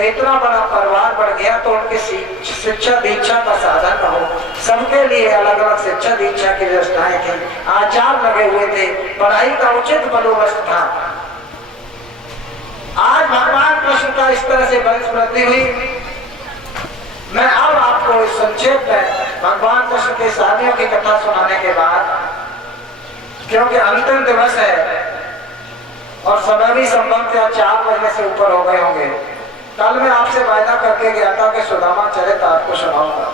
तो इतना बड़ा परिवार बढ़ गया तो उनकी शिक्षा दीक्षा का साधन न हो, सबके लिए अलग अलग शिक्षा दीक्षा की व्यवस्थाएं थी, आचार लगे हुए थे, पढ़ाई का उचित बंदोबस्त था। आज भगवान कृष्ण का इस तरह से वंश वृद्धि हुई। मैं अब आपको इस संक्षेप में भगवान कृष्ण के शादियों की कथा सुनाने के बाद, क्योंकि अंतिम दिवस है और समय भी संभव 4 बजने से ऊपर हो गए होंगे। कल मैं आपसे वायदा करके गया था कि सुदामा चरित्र आपको सुनाऊंगा।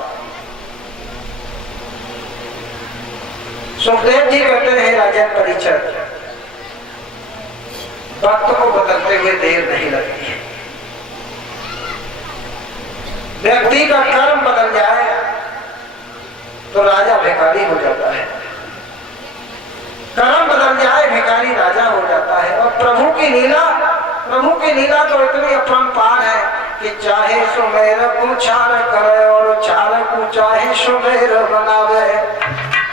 सुखदेव जी कहते हैं, राजन परीक्षित, वक्त को बदलते हुए देर नहीं लगती है। व्यक्ति का कर्म बदल जाए तो राजा भिखारी हो जाता है, कर्म बदल जाए भिखारी राजा हो जाता है। और प्रभु की लीला तो इतनी अपरंपार है कि चाहे सुमेर को चार करे और चार को चाहे सुमेर बनावे,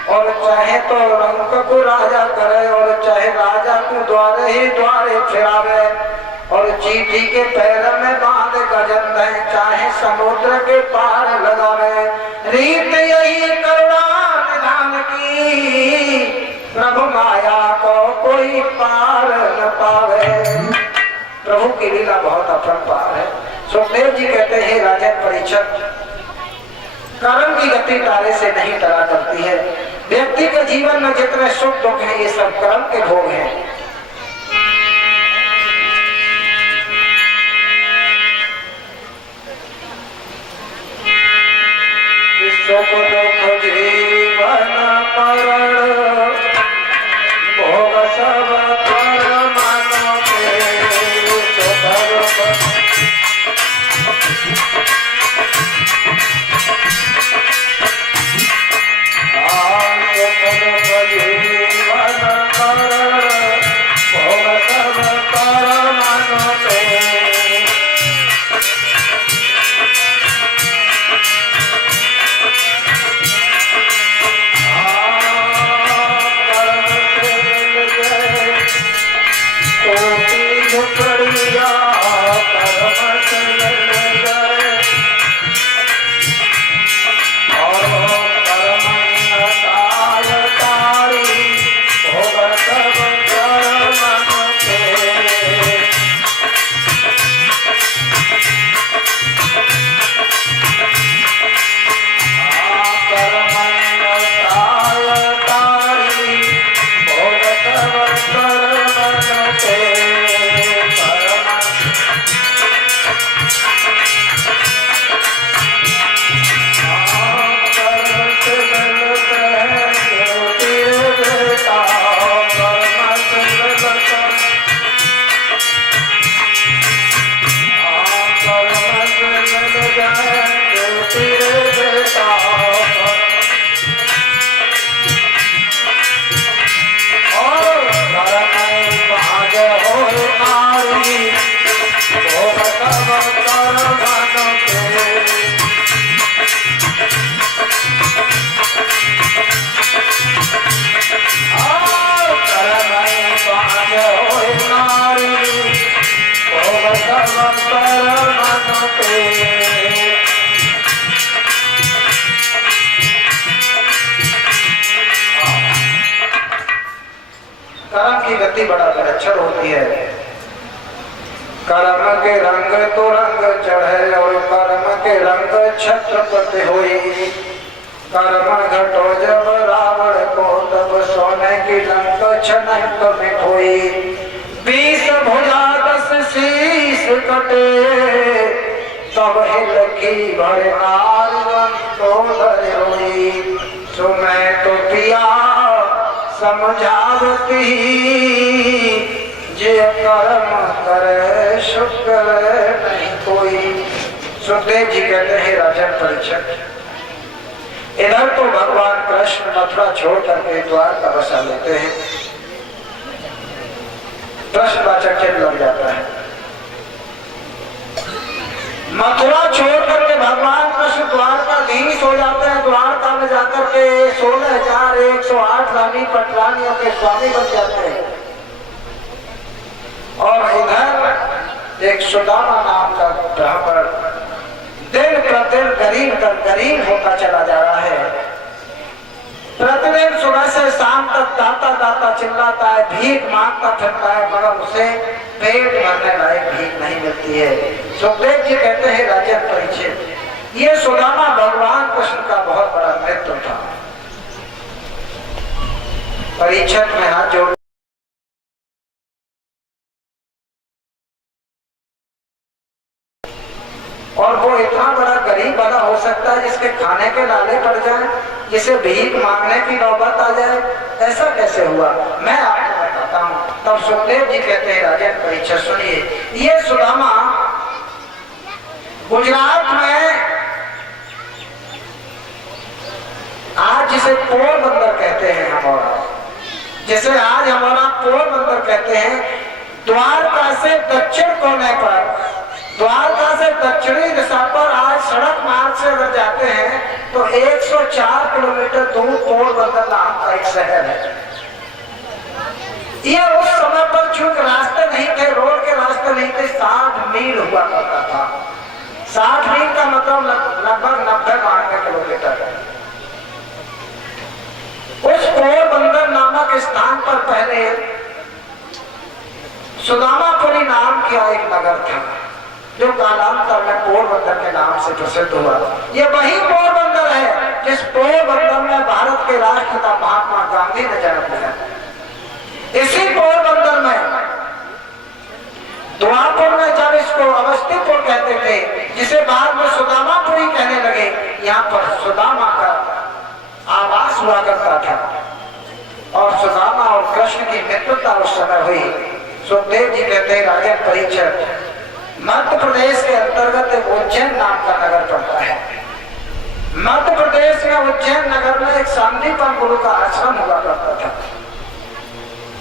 और चाहे तो रंग को राजा करे और चाहे राजा को द्वारे ही द्वारे फिरावे, और चींटी के पैर में बांध गजन दे, चाहे समुद्र के पार लगावे। रीत यही करुणा निधान की, प्रभु माया को कोई पार न पावे। प्रभु की लीला बहुत अपरंपार है। सुखदेव जी कहते हैं, राजन परीक्षित, कर्म की गति तारे से नहीं टला करती है। व्यक्ति के जीवन में जितने सुख दुख हैं, ये सब कर्म के भोग हैं। सुख दुख जीवन मरण भोग सब कर्म के, सुख दुख कर्म की गति बड़ा विलक्षण होती है। कर्म के रंग तो रंग चढ़े और कर्म के रंग छत्रपति होई। कर्म घटो जब रावण को तब सोने की लंक छनक में खोई। 20 भुजा 10 शीश कटे तब हिलकी भर नारी। सो मैं तो पिया समझावती जे कर्म करे शुक्र नहीं कोई। सुखदेव जी कहते हैं, राजन परीक्षित, इधर तो भगवान कृष्ण मथुरा छोड़ करके द्वारका बसा लेते हैं। प्रश्नवाचक चिन्ह लग जाता है। मथुरा छोड़ करके भगवान कृष्ण द्वारकाधीश हो जाते हैं। द्वारका में जाकर के 16,108 रानी पटरानियों के स्वामी बन जाते हैं। और इधर एक सुदामा नाम का ब्राह्मण दिन प्रतिदिन गरीब होता चला जा रहा है। प्रतिदिन सुबह से शाम तक दाता दाता चिल्लाता है, भीख मांगता फिरता है, मगर उसे पेट भरने लायक भीख नहीं मिलती है। सुखदेव जी कहते हैं, राजन परीक्षित, ये सुदामा भगवान कृष्ण का बहुत बड़ा मित्र था। परीक्षित में हाथ जोड़ और वो इतना बड़ा गरीब वाला हो सकता है जिसके खाने के लाले पड़ जाए, जिसे भीख मांगने की नौबत आ जाए, ऐसा कैसे हुआ? मैं आपको बताता हूँ। तब सुखदेव जी कहते हैं, राजन परीक्षित सुनिए, ये सुदामा गुजरात में आज जिसे पोरबंदर कहते हैं, हमारा जिसे आज हमारा पोरबंदर कहते हैं, द्वारका से दक्षिण कोने पर, द्वारका से दक्षिणी दिशा पर आज सड़क मार्ग से अगर जाते हैं तो 104 किलोमीटर दूर पोरबंदर नाम का एक शहर है। ये उस समय पर चूंकि रास्ते नहीं थे, रोड के रास्ते नहीं थे, 60 मील हुआ करता था। 60 मील का मतलब लगभग 90 किलोमीटर है। उस पोरबंदर नामक स्थान पर पहले सुदामापुरी नाम का एक नगर था, जो कालांतर में पोरबंदर के नाम से प्रसिद्ध हुआ। ये वही पोरबंदर है जिस पोरबंदर में भारत के राष्ट्रपिता महात्मा गांधी ने जन्म लिया। इसी पोरबंदर में द्वारपुर में जब इसको अवस्थीपुर कहते थे, जिसे बाद में सुदामापुरी कहने लगे, यहाँ पर सुदामा का आवास हुआ करता था और सुदामा और कृष्ण की मित्रता उस समय हुई। सुखदेव जी कहते हैं, राजन परीक्षित, मध्य प्रदेश के अंतर्गत एक उज्जैन नाम का नगर पड़ता है। मध्य प्रदेश में उज्जैन नगर में एक सांदीपन गुरु का आश्रम हुआ करता था,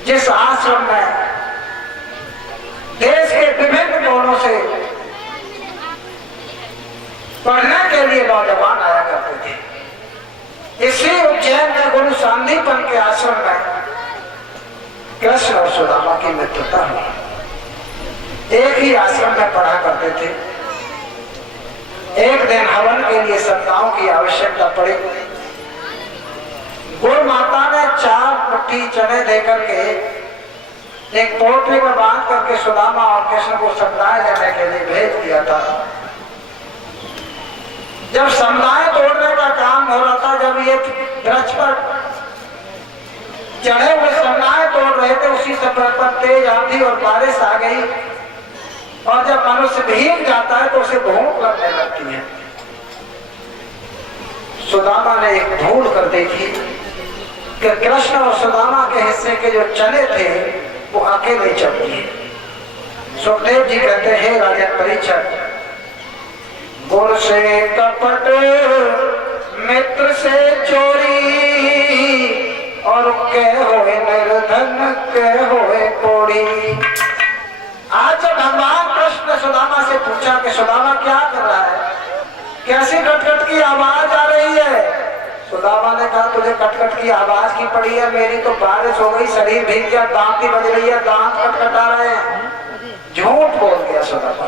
जिस आश्रम में देश के विभिन्न कोनों से पढ़ने के लिए नौजवान आया करते थे। इसी उज्जैन में गुरु सांदीपन के आश्रम में कृष्ण और सुदामा की मित्रता हुई। एक ही आश्रम में पढ़ा करते थे। एक दिन हवन के लिए संताओं की आवश्यकता पड़ी। गुरु माता ने 4 मुट्ठी चने देकर के एक पोटली में बांध करके सुदामा और कृष्ण को समुदाय लेने के लिए भेज दिया था। जब समुदाय तोड़ने का काम हो रहा था, जब ये वृक्ष पर चढ़े हुए समुदाय तोड़ रहे थे, उसी समय पर तेज आंधी और बारिश आ गई और जब मनुष्य भीग जाता है तो उसे भूख लगने लगती है। सुदामा ने एक ढूंढ कर देखी कि कृष्ण और सुदामा के हिस्से के जो चने थे वो अकेले चल दिए। सुखदेव जी कहते हैं, राजन परीक्षित, गुरु से कपट, मित्र से चोरी, और के होए निर्धन के होए कोड़ी। आज जब भगवान कृष्ण सुदामा से पूछा कि सुदामा क्या कर रहा है, कैसी कटकट की आवाज आ रही है? सुदामा ने कहा, तुझे कटकट की आवाज की पड़ी है, मेरी तो बारिश हो गई, शरीर भीग गया, दांत ही बज रही है, दांत खटखटा रहे हैं। झूठ बोल गया सुदामा।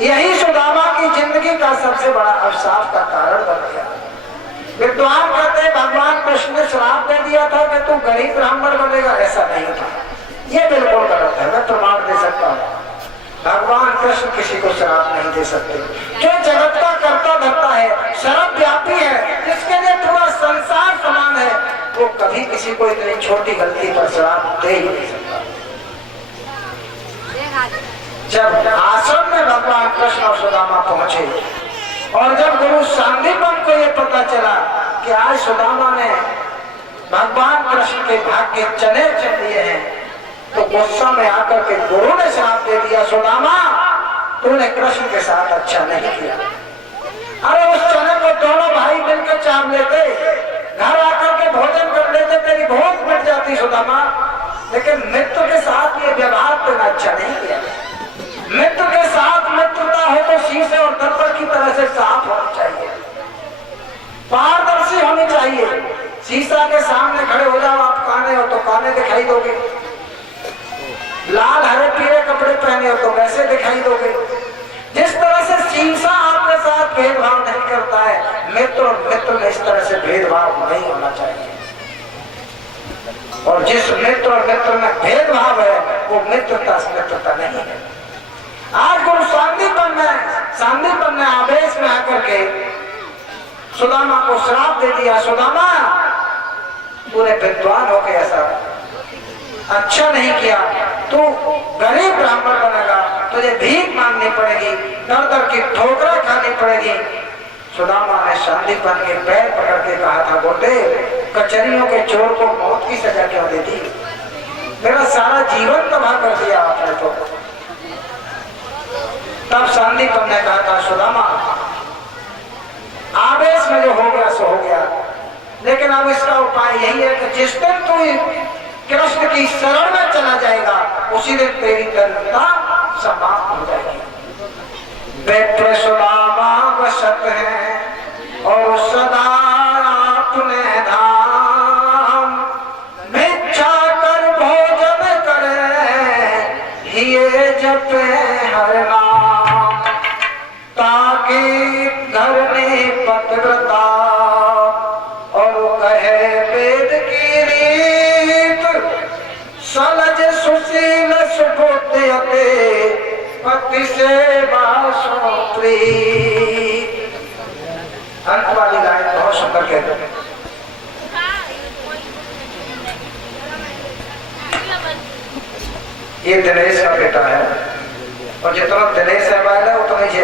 यही सुदामा की जिंदगी का सबसे बड़ा अवसाद का कारण बन गया। विद्वान कहते हैं, भगवान कृष्ण ने श्राप दे दिया था कि तू गरीब ब्राह्मण बनेगा, ऐसा नहीं था। ये बिल्कुल गलत है, मैं प्रमाण दे सकता हूँ। भगवान कृष्ण किसी को श्राप नहीं दे सकते। जो जगत का कर्ता धर्ता है, सर्वव्यापी है, जिसके लिए पूरा संसार समान है, वो कभी किसी को इतनी छोटी गलती पर श्राप दे ही नहीं सकता। जब आश्रम में भगवान कृष्ण और सुदामा पहुंचे और जब गुरु सांदीपन को ये पता चला कि आज सुदामा ने भगवान कृष्ण के भाग्य चने चल दिए हैं, तो गुस्सा में आकर के गुरु ने श्राप दे दिया, सुदामा तूने कृष्ण के साथ अच्छा नहीं किया। अरे उस चने को दोनों भाई मिलकर चाट लेते, घर आकर के भोजन कर लेते, तेरी भूख मिट जाती सुदामा। लेकिन मित्र के साथ ये व्यवहार तूने अच्छा नहीं किया। मित्र के साथ मित्रता हो तो शीशे और दर्पण की तरह से साफ होनी चाहिए, पारदर्शी होनी चाहिए। शीशा के सामने खड़े हो जाओ, आप काने हो तो काने दिखाई दोगे, लाल हरे पीले कपड़े पहने हो तो वैसे दिखाई दोगे। मित्र में इस तरह से भेदभाव नहीं होना चाहिए। और जिस मित्र और मित्र में भेदभाव है वो मित्रता नहीं है। आज गुरु सांदीपन ने आवेश में आकर के सुदामा को श्राप दे दिया, सुदामा तूने विद्वान होकर ऐसा अच्छा नहीं किया, तू गरीब ब्राह्मण बनेगा, तुझे भीख मांगनी पड़ेगी, दर दर की ठोकरा खानी पड़ेगी। सुदामा ने सांदीपन के पैर पकड़ के कहा था, गुरुदेव कचहरियों के चोर को मौत की सजा क्यों देती, मेरा सारा जीवन तबाह कर दिया आपने तो। तब सांदीपन ने कहा था, सुदामा आवेश में जो हो गया सो हो गया, लेकिन अब इसका उपाय यही है कि जिस दिन तू कृष्ण की शरण में चला जाएगा उसी दिन तेरी दरिद्रता समाप्त हो जाएगी। विप्र सुदामा वसत है और सदा अपने धाम, भिक्षा कर भोजन करे हिये जपे हर नाम, ताकि धरनी पत्रता और कहे वेद की रीत, सलज सुशील सुबोधयते पति सेवा सोत्री। अंत वाली लाइन बहुत सुंदर कहते हैं। ये दिनेश का बेटा है और जितना दिनेश है उतना ही